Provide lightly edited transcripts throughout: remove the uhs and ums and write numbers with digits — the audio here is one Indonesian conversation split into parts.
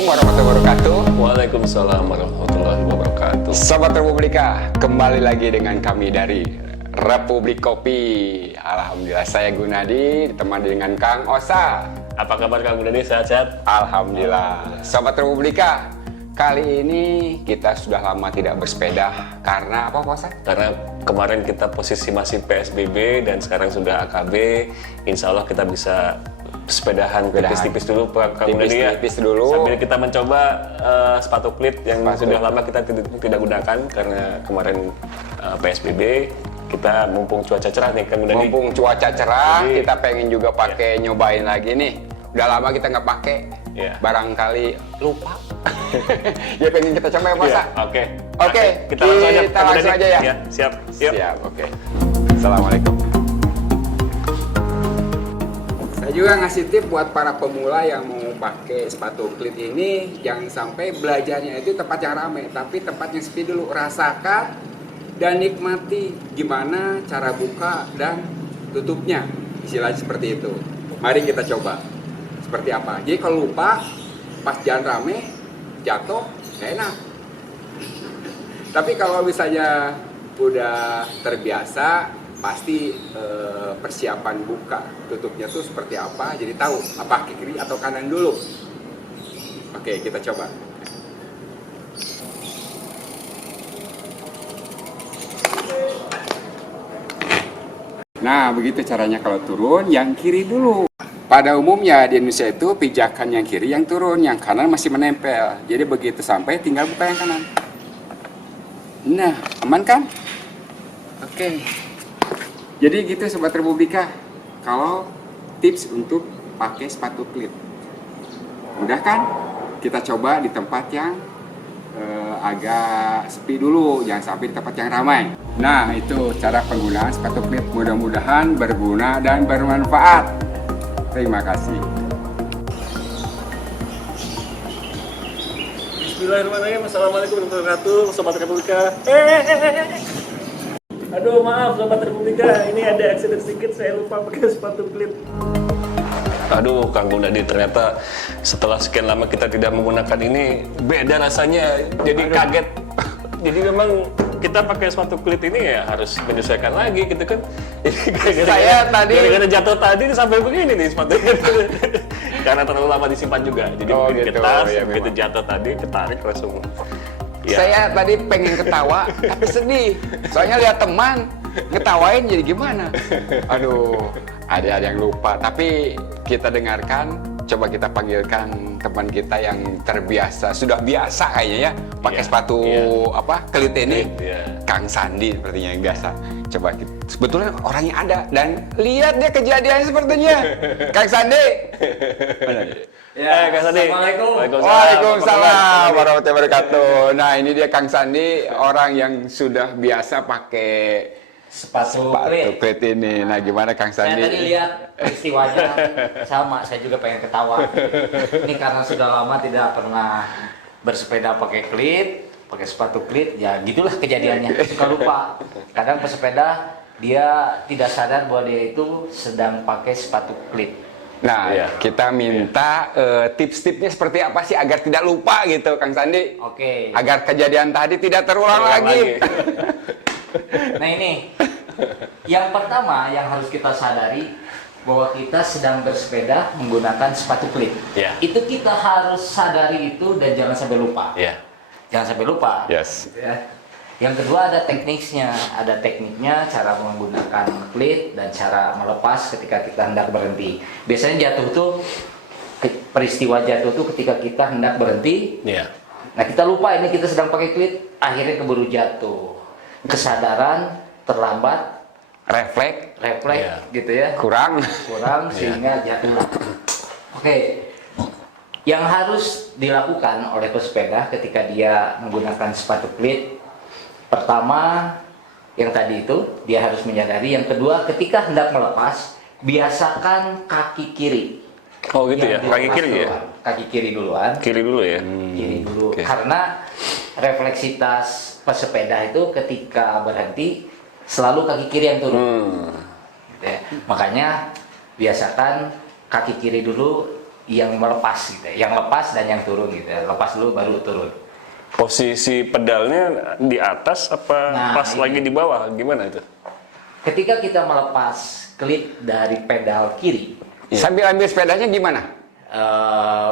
Assalamualaikum warahmatullahi wabarakatuh. Waalaikumsalam warahmatullahi wabarakatuh. Sobat Republika, kembali lagi dengan kami dari Republik Kopi. Alhamdulillah, saya Gunadi, ditemani dengan Kang Osa. Apa kabar Kang Gunadi? Sehat-sehat? Alhamdulillah. Sobat Republika, kali ini kita sudah lama tidak bersepeda. Karena apa, Pak Osa? Karena kemarin kita posisi masih PSBB dan sekarang sudah AKB. Insya Allah kita bisa sepedahan tipis-tipis dulu Kang Gunadi ya. Tipis dulu. Sambil kita mencoba sepatu klit yang sudah lama kita tidak gunakan karena kemarin PSBB. Kita mumpung cuaca cerah nih Kang Gunadi. Mumpung cuaca cerah, Jadi, kita pengen juga pakai nyobain lagi nih. Udah lama kita nggak pakai. Iya. Barangkali lupa. Ya pengen kita coba ya, Pak Osa? Iya, oke. Oke, Kita langsung aja. kita Kang langsung Gunadi. aja ya. Ya, siap. Yuk. Siap, oke. Assalamualaikum. Saya juga ngasih tip buat para pemula yang mau pakai sepatu klit ini, jangan sampai belajarnya itu tempat yang ramai, tapi tempat yang sepi dulu. Rasakan dan nikmati gimana cara buka dan tutupnya. Istilahnya seperti itu. Mari kita coba. Seperti apa? Jadi kalau lupa, pas jalan rame, jatuh, gak enak. Tapi kalau misalnya udah terbiasa, pasti persiapan buka tutupnya tuh seperti apa, jadi tahu apa kiri atau kanan dulu. Oke, kita coba. Nah, begitu caranya kalau turun, yang kiri dulu. Pada umumnya di Indonesia itu pijakan yang kiri yang turun, yang kanan masih menempel. Jadi begitu sampai tinggal buka yang kanan. Nah, aman kan? Oke. Jadi gitu Sobat Republika, kalau tips untuk pakai sepatu klit. Mudah kan? Kita coba di tempat yang agak sepi dulu, jangan sampai di tempat yang ramai. Nah, itu cara penggunaan sepatu klit. Mudah-mudahan berguna dan bermanfaat. Terima kasih. Bismillahirrahmanirrahim. Assalamualaikum warahmatullahi wabarakatuh, Sobat Republika. Aduh, maaf Sobat Republika, ini ada accident sedikit, saya lupa pakai sepatu klit. Aduh, Kang Gunadi, ternyata setelah sekian lama kita tidak menggunakan ini, beda rasanya, jadi kaget. Jadi memang kita pakai sepatu klit ini ya harus menyesuaikan lagi gitu kan. Saya tadi gara-gara jatuh tadi sampai begini nih sepatunya. Karena terlalu lama disimpan juga. Jadi mungkin gitu. kita Ya, begitu memang. jatuh tadi ketarik langsung. Ya. Saya tadi pengen ketawa, tapi sedih. Soalnya lihat teman ngetawain jadi gimana? Aduh, ada yang lupa. Tapi kita dengarkan, coba kita panggilkan teman kita yang terbiasa, sudah biasa kayaknya ya, pakai sepatu apa klit ini. Kang Sandi sepertinya yang biasa. Coba kita, sebetulnya orangnya ada dan lihat dia kejadiannya sepertinya. Kang Sandi. Ya, Kang Sandi. Assalamualaikum. Waalaikumsalam warahmatullahi wabarakatuh. Nah, ini dia Kang Sandi, orang yang sudah biasa pakai Sepatu klit ini. Nah, gimana Kang Saya Sandi? tadi lihat peristiwanya sama, saya juga pengen ketawa. Ini karena sudah lama tidak pernah bersepeda pakai klit, pakai sepatu klit, ya gitulah kejadiannya. Suka lupa. Kadang pesepeda dia tidak sadar bahwa dia itu sedang pakai sepatu klit. Nah, kita minta tips-tipsnya seperti apa sih agar tidak lupa gitu, Kang Sandi? Oke. Agar kejadian tadi tidak terulang lagi. Nah ini, yang pertama yang harus kita sadari bahwa kita sedang bersepeda menggunakan sepatu klit. Ya. Itu kita harus sadari itu dan jangan sampai lupa. Ya. Jangan sampai lupa. Yes. Gitu ya. Yang kedua ada tekniknya, cara menggunakan klit dan cara melepas ketika kita hendak berhenti. Biasanya jatuh tuh, peristiwa jatuh tuh ketika kita hendak berhenti. Iya. Nah kita lupa ini kita sedang pakai klit, akhirnya keburu jatuh. Kesadaran terlambat, Refleks gitu ya, kurang. sehingga jatuh. Oke. Yang harus dilakukan oleh pesepeda ketika dia menggunakan sepatu klit, pertama yang tadi itu dia harus menyadari. Yang kedua, ketika hendak melepas, biasakan kaki kiri. Oh gitu ya, Yang kaki kiri ya? duluan. Kaki kiri duluan. Kiri dulu ya? Kiri dulu. Oke. Karena refleksitas pesepeda itu ketika berhenti selalu kaki kiri yang turun. Gitu ya. Makanya biasakan kaki kiri dulu yang melepas gitu ya. Yang lepas dan yang turun gitu ya. Lepas dulu baru turun. Posisi pedalnya di atas apa Nah, pas ini. lagi di bawah? Gimana itu? Ketika kita melepas klit dari pedal kiri, Sambil ambil sepedanya gimana?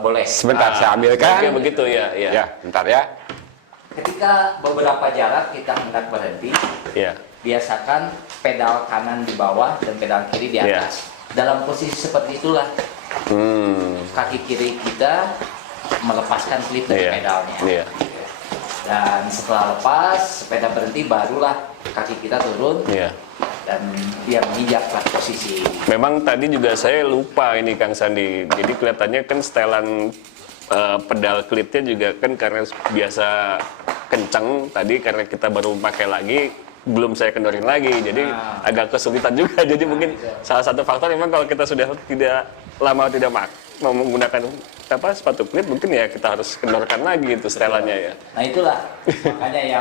boleh. Sebentar, saya ambilkan. Kayak begitu ya, ya. Ya, bentar ya. Ketika beberapa jarak kita hendak berhenti, Ya. biasakan pedal kanan di bawah dan pedal kiri di Iya. atas. Dalam posisi seperti itulah kaki kiri kita melepaskan klit dari Iya. pedalnya. Iya. Dan setelah lepas, sepeda berhenti, barulah kaki kita turun Iya. dan dia menginjaklah posisi. Memang tadi juga saya lupa ini Kang Sandi. Jadi kelihatannya kan setelan pedal klitnya juga kan karena biasa kencang tadi karena kita baru pakai lagi belum saya kendorin lagi. Jadi agak kesulitan juga. Jadi mungkin salah satu faktor memang kalau kita sudah tidak lama tidak mau menggunakan sepatu klit mungkin ya kita harus kendorkan lagi itu setelannya ya. Nah itulah makanya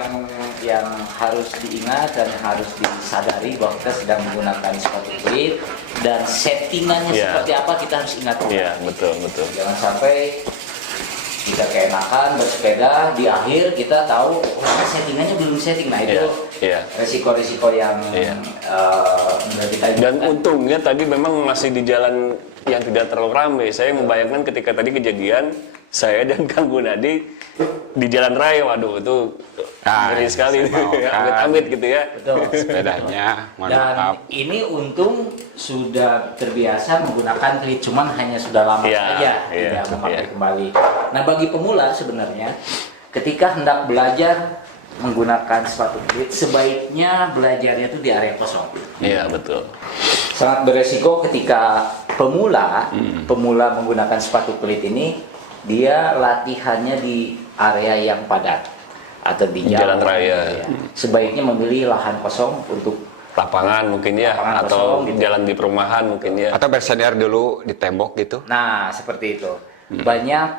yang harus diingat dan harus disadari bahwa kita sedang menggunakan sepatu klit dan settingannya Iya. seperti apa kita harus ingat. Iya, betul, betul. Jangan sampai kita keenakan bersepeda di akhir kita tahu settingannya belum setting. Nah itu Iya. resiko-resiko yang Iya. kita Dan untungnya tadi memang masih di jalan yang tidak terlalu ramai. Saya membayangkan ketika tadi kejadian, saya dan Kang Gunadi di jalan raya, waduh itu ngeri sekali, amit-amit gitu ya. betul. Sepedanya, mohon Dan maaf. ini untung sudah terbiasa menggunakan klit, cuman hanya sudah lama Iya, saja iya, tidak memakai iya. kembali. Nah bagi pemula sebenarnya, ketika hendak belajar menggunakan sepatu klit, sebaiknya belajarnya itu di area kosong. Iya, betul. Sangat beresiko ketika pemula menggunakan sepatu klit ini, dia latihannya di area yang padat atau di Jalan raya. Ya. Sebaiknya memilih lahan kosong untuk Lapangan mungkin ya, Lapangan atau kosong gitu. jalan di perumahan mungkin ya. Atau bersender dulu di tembok gitu. Nah, seperti itu. Banyak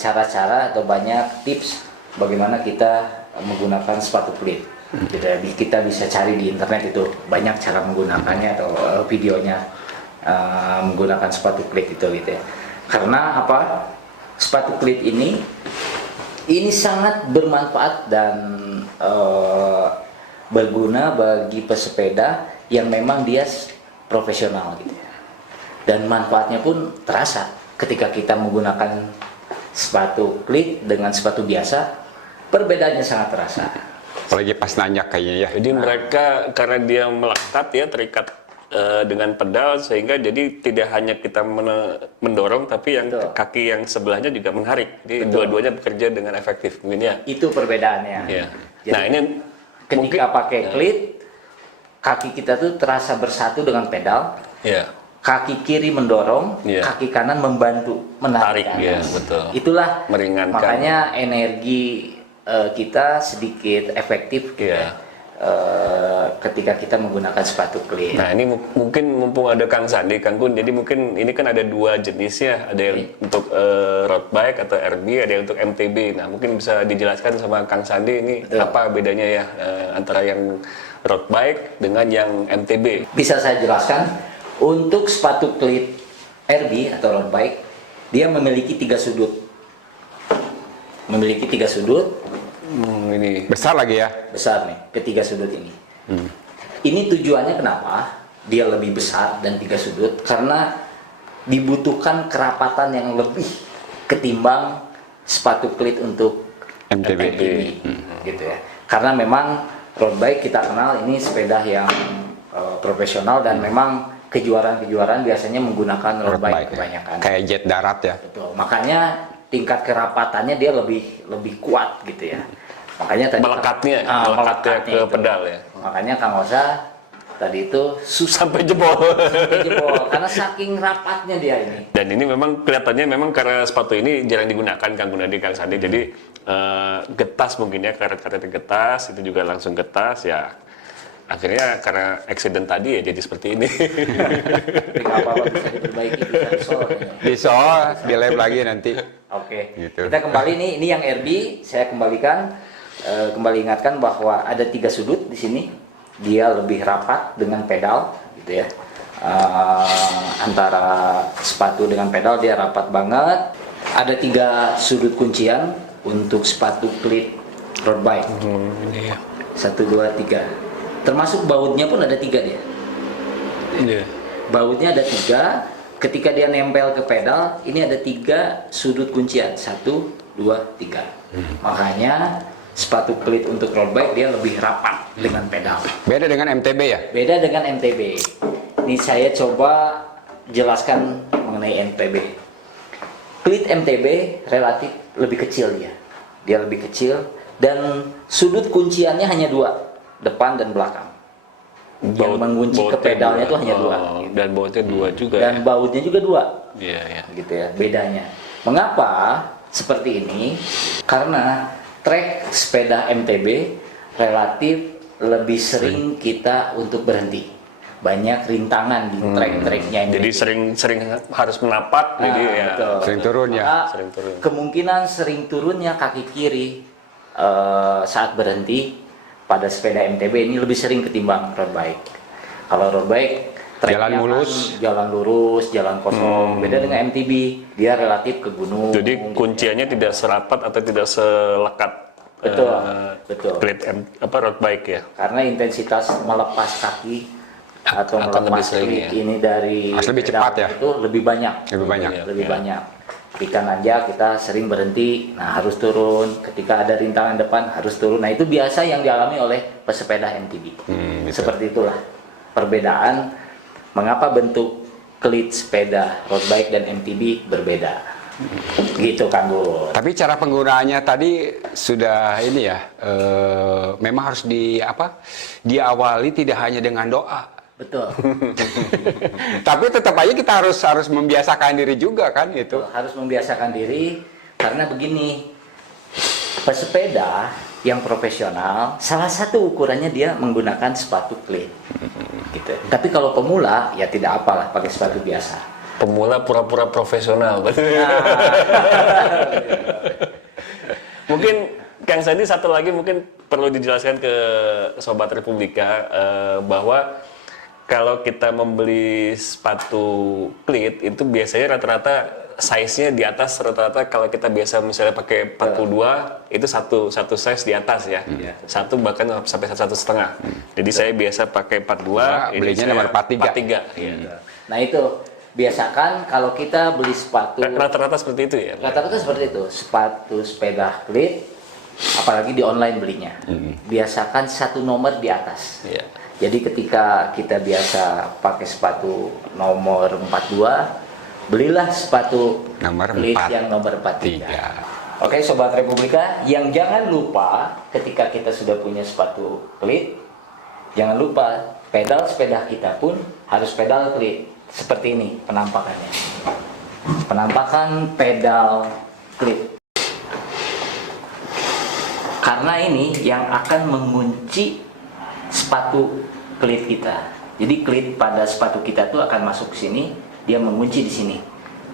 cara-cara atau banyak tips bagaimana kita menggunakan sepatu klit. Gitu ya. Kita bisa cari di internet itu banyak cara menggunakannya atau videonya menggunakan sepatu klit itu gitu ya. Karena apa? Sepatu klit ini sangat bermanfaat dan berguna bagi pesepeda yang memang dia profesional gitu ya. Dan manfaatnya pun terasa ketika kita menggunakan sepatu klit dengan sepatu biasa, perbedaannya sangat terasa. Apalagi pas nanjak kayaknya ya. Jadi mereka karena dia melekat ya, terikat dengan pedal sehingga jadi tidak hanya kita mendorong tapi yang Betul. kaki yang sebelahnya juga mengharik. Jadi dua-duanya bekerja dengan efektif mungkin ya. Itu perbedaannya. Iya. Jadi, Nah, ini ketika pakai klit, kaki kita tuh terasa bersatu dengan pedal. ya. Kaki kiri mendorong, Iya. kaki kanan membantu menarik Tarik, ke iya, atas. betul. Itulah Meringankan. makanya energi kita sedikit efektif gitu Iya. ya, ketika kita menggunakan sepatu klit. Nah, ini mungkin mumpung ada Kang Sandi, Kang Gun, jadi mungkin ini kan ada dua jenisnya, ada yang untuk road bike atau RB, ada yang untuk MTB. Nah, mungkin bisa dijelaskan sama Kang Sandi ini Betul. apa bedanya ya antara yang road bike dengan yang MTB. Bisa saya jelaskan, untuk sepatu klit RB atau road bike, dia memiliki 3 sudut. Memiliki 3 sudut, Ini Besar lagi ya. besar nih, ketiga sudut ini. Ini tujuannya kenapa dia lebih besar dan 3 sudut? Karena dibutuhkan kerapatan yang lebih ketimbang sepatu klit untuk MTB. gitu ya. Karena memang road bike kita kenal ini sepeda yang profesional dan memang kejuaraan-kejuaraan biasanya menggunakan road bike kebanyakan. Kayak jet darat ya. Betul. Makanya tingkat kerapatannya dia lebih kuat gitu ya. Makanya tadi melekatnya ke itu. pedal ya. Makanya Kang Oza tadi itu susah Sampai jebol. jebol karena saking rapatnya dia ini. Dan ini memang kelihatannya memang karena sepatu ini jarang digunakan Kang Gunadi, Kang Sandi. Jadi getas mungkin ya, karet-karetnya getas, itu juga langsung getas ya. Akhirnya karena accident tadi ya jadi seperti ini. Tapi nggak apa-apa, bisa diperbaiki, bisa disol. Disol, di lab lagi nanti. Oke. Gitu. Kita kembali ini yang RB, saya kembalikan kembali ingatkan bahwa ada 3 sudut di sini. Dia lebih rapat dengan pedal gitu ya. antara sepatu dengan pedal dia rapat banget. Ada 3 sudut kuncian untuk sepatu klit road bike. Ini ya. 1, 2, 3. Termasuk bautnya pun ada 3 dia. Iya. Bautnya ada 3. Ketika dia nempel ke pedal, ini ada 3 sudut kuncian. 1, 2, 3. Makanya sepatu klit untuk road bike dia lebih rapat dengan pedal. Beda dengan MTB ya? Beda dengan MTB. Ini saya coba jelaskan mengenai MTB. Klit MTB relatif lebih kecil dia. Dia lebih kecil dan sudut kunciannya hanya 2, depan dan belakang. Yang mengunci ke pedalnya itu hanya 2. Dan bautnya 2 juga. Dan bautnya juga 2. Iya, iya. Gitu ya, bedanya. Mengapa seperti ini? Karena trek sepeda MTB relatif lebih sering kita untuk berhenti. Banyak rintangan di trek-treknya ini. Jadi sering harus menapak, jadi ya betul. Sering turun ya? Maka Sering turun. Kemungkinan sering turunnya kaki kiri saat berhenti pada sepeda MTB ini lebih sering ketimbang road bike. Kalau road bike treknya Jalan mulus. jalan lurus, jalan kosong. Beda dengan MTB, dia relatif ke gunung. Jadi kunciannya tidak serapat atau tidak selekat Betul, betul. klit road bike ya. Karena intensitas melepas kaki atau Akan lebih melepas sering klik ya. ini dari Harus lebih cepat pedal ya? itu lebih banyak. Lebih banyak. Lebih Ya. banyak. Ketika nanjak kita sering berhenti, nah harus turun. Ketika ada rintangan depan harus turun. Nah itu biasa yang dialami oleh pesepeda MTB. Gitu. Seperti itulah perbedaan mengapa bentuk klit sepeda road bike dan MTB berbeda. Gitu Kang Gun. Tapi cara penggunaannya tadi sudah ini ya, memang harus diawali tidak hanya dengan doa. Betul. Tapi tetap aja kita harus membiasakan diri juga kan itu. Harus membiasakan diri karena begini, pesepeda yang profesional salah satu ukurannya dia menggunakan sepatu klit gitu. Tapi kalau pemula ya tidak apalah pakai sepatu biasa. Pemula pura-pura profesional. Mungkin Kang Sandi satu lagi mungkin perlu dijelaskan ke Sobat Republika bahwa kalau kita membeli sepatu klit itu biasanya rata-rata size-nya di atas rata-rata kalau kita biasa misalnya pakai 42 itu satu size di atas ya. Satu bahkan sampai 1,5. Jadi saya biasa pakai 42, ini belinya saya nomor 43. Iya. Nah itu biasakan kalau kita beli sepatu Rata-rata seperti itu ya. rata-rata seperti itu, sepatu sepeda klit apalagi di online belinya. Biasakan 1 nomor di atas. Iya. Jadi ketika kita biasa pakai sepatu nomor 42, belilah sepatu Nomor klit 43. yang nomor 43. Oke Sobat Republika, yang jangan lupa ketika kita sudah punya sepatu klit, jangan lupa pedal sepeda kita pun harus pedal klit. Seperti ini penampakannya. Penampakan pedal klit. Karena ini yang akan mengunci sepatu klit kita. Jadi klit pada sepatu kita tuh akan masuk ke sini, dia mengunci di sini.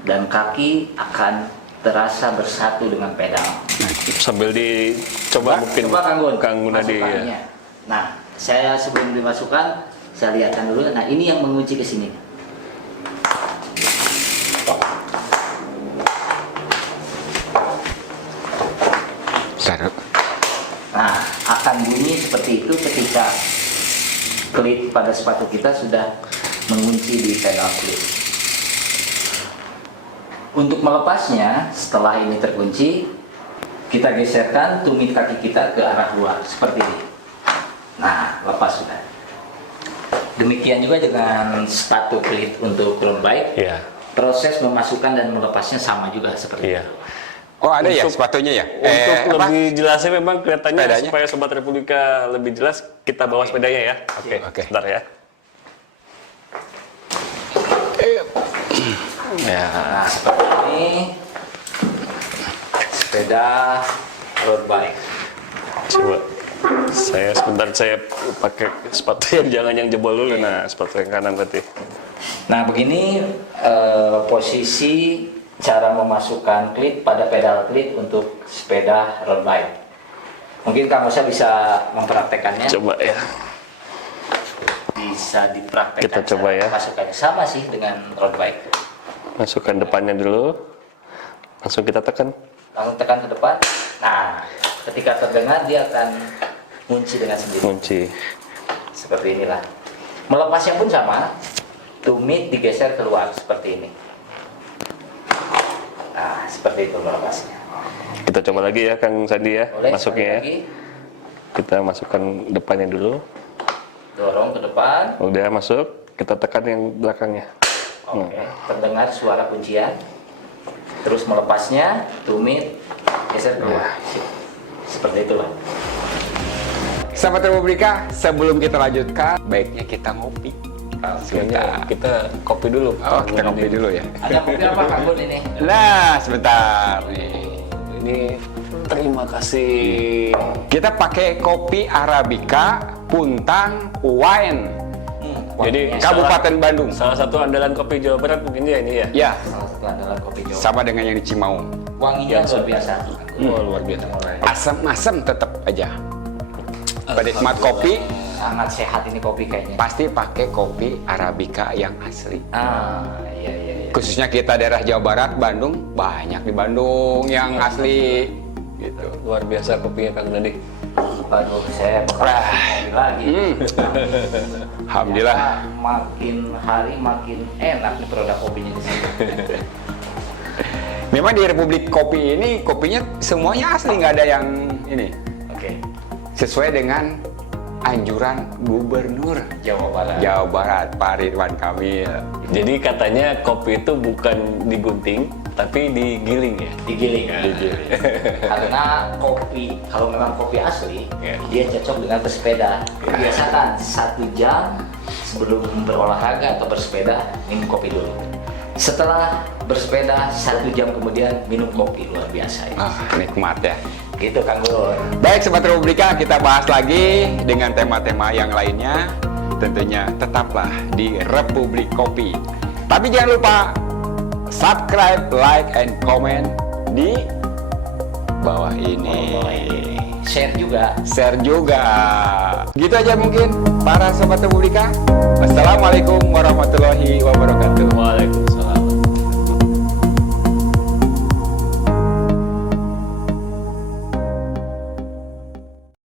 Dan kaki akan terasa bersatu dengan pedal. Sambil dicoba mungkin Coba Kang Gunadi ya. masukkannya. Nah, saya sebelum dimasukkan, saya lihatkan dulu. Nah, ini yang mengunci ke sini. Taruh. Nah, akan bunyi seperti itu ketika klit pada sepatu kita sudah mengunci di pedal klit. Untuk melepasnya, setelah ini terkunci, kita geserkan tumit kaki kita ke arah luar, seperti ini. Nah, lepas sudah. Demikian juga dengan sepatu klit untuk road bike. Iya. Proses memasukkan dan melepasnya sama juga seperti Iya. itu. Oh ada ya Untuk- sepatunya ya? Untuk lebih jelasnya memang kelihatannya Sepedanya? supaya Sobat Republika lebih jelas kita bawa sepedanya ya. Oke. Sebentar ya. Ya. Nah, seperti ini sepeda road bike. Coba saya pakai sepatu yang jangan yang jebol dulu. Nah, sepatu yang kanan berarti. Nah, begini posisi cara memasukkan klit pada pedal klit untuk sepeda road bike. Mungkin Kang Musa bisa mempraktekannya. Coba ya. bisa dipraktekkan. Kita coba ya. Masukannya sama sih dengan road bike. Masukkan depannya dulu. Langsung kita tekan. Langsung tekan ke depan. Nah, ketika terdengar dia akan kunci dengan sendiri. Kunci. Seperti inilah. Melepasnya pun sama. Tumit digeser keluar seperti ini. Nah, seperti itu melepasnya. Kita coba lagi ya Kang Sandi ya. Boleh, Masuknya ya. sekali lagi. Kita masukkan depannya dulu. Dorong ke depan. Udah masuk. Kita tekan yang belakangnya. Oke, terdengar suara kuncian. Terus melepasnya, tumit, geser keluar. Seperti itulah. Sahabat Republika, sebelum kita lanjutkan, baiknya kita ngopi. Sebentar. Kita kopi dulu. Oh, kita ngopi dulu ya. Ada kopi apa Kang Gun ini? Nah, sebentar nih. Ini terima kasih. Kita pakai kopi Arabica Puntang Wine. Jadi Kabupaten Bandung. Salah satu andalan kopi Jawa Barat mungkin ya ini ya. Ya, Salah satu andalan kopi Jawa. sama dengan yang di Cimaung. Wanginya luar biasa. Oh, luar biasa. Asam-asam tetap aja. Penikmat kopi Sangat sehat ini kopi kayaknya. pasti pakai kopi Arabica yang asli. Iya iya iya. Khususnya kita daerah Jawa Barat, Bandung, banyak di Bandung yang asli gitu. Luar biasa kopinya Kang Nadi. Aduh, saya bakal kopi lagi. Alhamdulillah. Ternyata makin hari makin enak nih produk kopinya di sini. Memang di Republik Kopi ini kopinya semuanya asli, nggak ada yang ini. Oke. Sesuai dengan anjuran Gubernur Jawa Barat. Jawa Barat, Pak Ridwan Kamil. Jadi katanya kopi itu bukan digunting, tapi digiling ya. Digiling. Karena kopi, kalau memang kopi asli, dia cocok dengan bersepeda. Biasakan 1 jam sebelum berolahraga atau bersepeda minum kopi dulu. Setelah bersepeda 1 jam kemudian minum kopi, luar biasa ya. Nikmat ya. Gitu Kang Gun. Baik Sobat Republika, kita bahas lagi dengan tema-tema yang lainnya. Tentunya tetaplah di Republik Kopi. Tapi jangan lupa subscribe, like, and comment di bawah ini. Share juga. Share juga. Gitu aja mungkin para Sobat Republika. Wassalamualaikum warahmatullahi wabarakatuh. Waalaikumsalam.